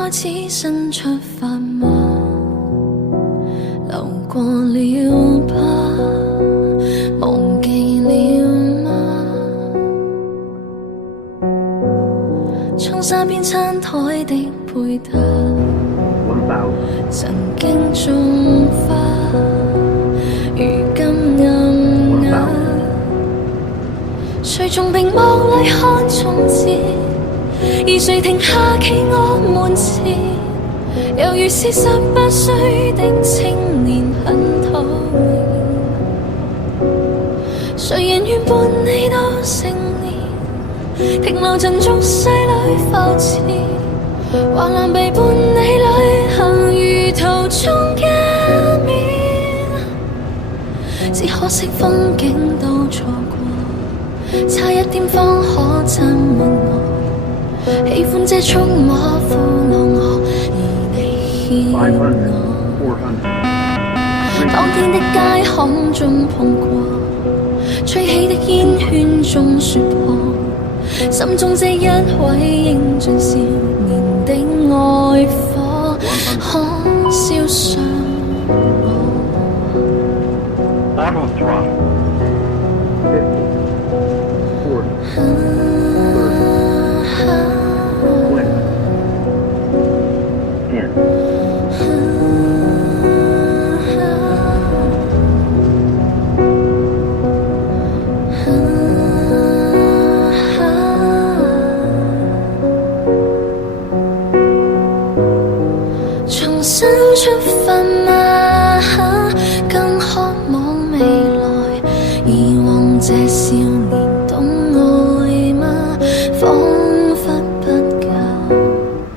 開始新出發嗎？流過了吧，忘記了嗎？窗紗邊餐台的配搭，曾經種花，如今暗啞。誰從屏幕裏看從前？而誰停下企我門前？猶如是18歲的青年，很討厭。誰人願伴你到成年？停留陣俗世裏浮潛，橫欄被伴你旅行，如途中一面。只可惜風景都錯過，差一點方可親吻我。喜歡這觸摸撫弄我，而你欠我。當天的街巷中碰過，吹起的煙圈中說破，心中這一位英俊少年的愛火，可燒傷我。重新出發嗎？更渴望未來，以往這少年懂愛嗎？